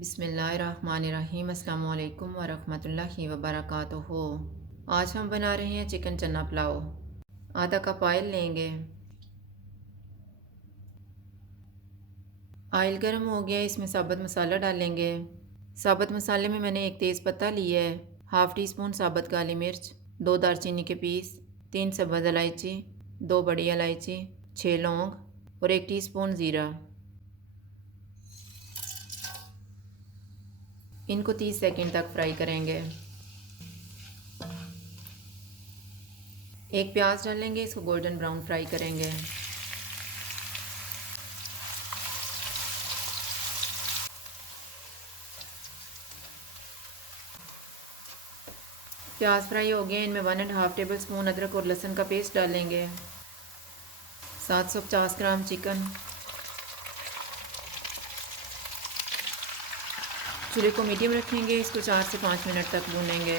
बिस्मिल्लाहिर्रहमानिर्रहीम। अस्सलाम वालेकुम वरहमतुल्लाहि वबरकातुहू। आज हम बना रहे हैं चिकन चना पुलाव। आधा कप ऑयल लेंगे। ऑयल गर्म हो गया, इसमें साबुत मसाला डालेंगे। साबुत मसाले में मैंने एक तेज़ पत्ता लिया है, हाफ़ टी स्पून साबुत काली मिर्च, 2 दालचीनी के पीस, 3 सब्ज़ इलायची, 2 बड़ी इलायची, 6 लौंग और 1 टीस्पून ज़ीरा। इनको 30 सेकंड तक फ्राई करेंगे। एक प्याज डालेंगे, इसको गोल्डन ब्राउन फ्राई करेंगे। प्याज फ्राई हो गए, इनमें 1.5 टेबल स्पून अदरक और लहसुन का पेस्ट डालेंगे। 750 ग्राम चिकन। चूल्हे को मीडियम रखेंगे, इसको 4 से 5 मिनट तक भूनेंगे।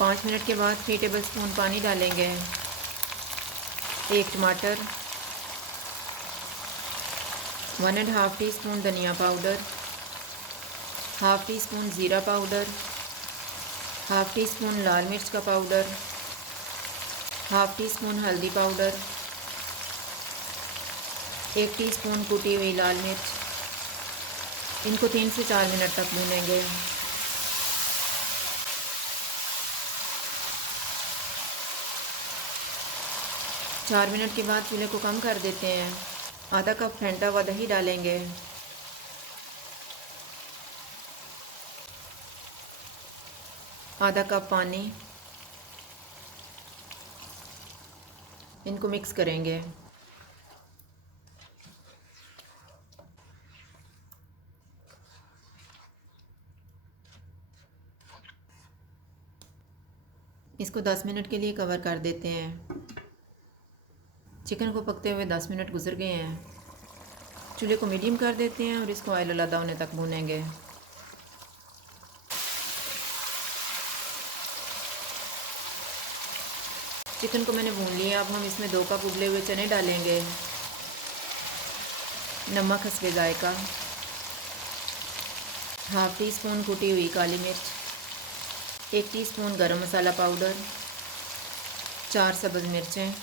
पाँच मिनट के बाद 3 टेबल स्पून पानी डालेंगे। एक टमाटर, 1.5 टी स्पून धनिया पाउडर, हाफ़ टी स्पून ज़ीरा पाउडर, हाफ़ टी स्पून लाल मिर्च का पाउडर, हाफ़ टी स्पून हल्दी पाउडर, 1 टीस्पून कुटी हुई लाल मिर्च। इनको 3 से 4 मिनट तक भूनेंगे। चार मिनट के बाद चूल्हे को कम कर देते हैं। आधा कप फेंटा हुआ दही डालेंगे। आधा कप पानी। इनको मिक्स करेंगे। इसको 10 मिनट के लिए कवर कर देते हैं। चिकन को पकते हुए 10 मिनट गुजर गए हैं। चूल्हे को मीडियम कर देते हैं और इसको ऑयल अलग होने तक भूनेंगे। चिकन को मैंने भून लिया। अब हम इसमें 2 कप उबले हुए चने डालेंगे। नमक हस्बे जायका, हाफ़ टी स्पून कुटी हुई काली मिर्च, 1 टीस्पून गरम मसाला पाउडर, 4 सब्ज़ मिर्चें,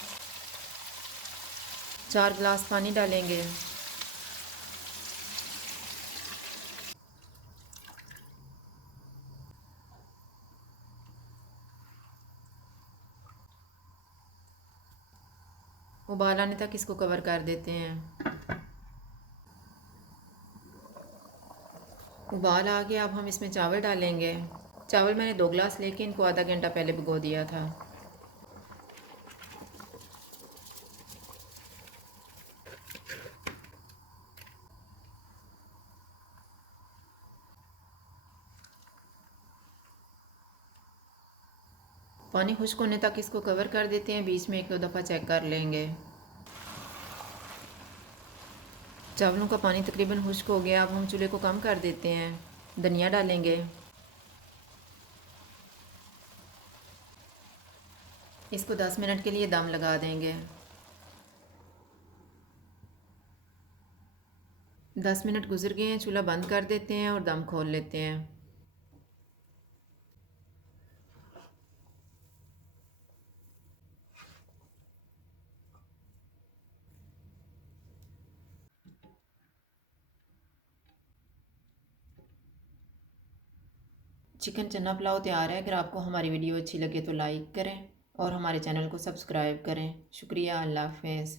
4 गिलास पानी डालेंगे। उबाल आने तक इसको कवर कर देते हैं। उबाल आ गया, अब हम इसमें चावल डालेंगे। चावल मैंने 2 गिलास लेके इनको आधा घंटा पहले भिगो दिया था। पानी खुश्क होने तक इसको कवर कर देते हैं। बीच में 1-2 दफ़ा चेक कर लेंगे। चावलों का पानी तकरीबन खुश्क हो गया। अब हम चूल्हे को कम कर देते हैं। धनिया डालेंगे। इसको 10 मिनट के लिए दम लगा देंगे। 10 मिनट गुजर गए हैं। चूल्हा बंद कर देते हैं और दम खोल लेते हैं। चिकन चना पुलाव तैयार है। अगर आपको हमारी वीडियो अच्छी लगे तो लाइक करें और हमारे चैनल को सब्सक्राइब करें। शुक्रिया। अल्लाह हाफ़िज़।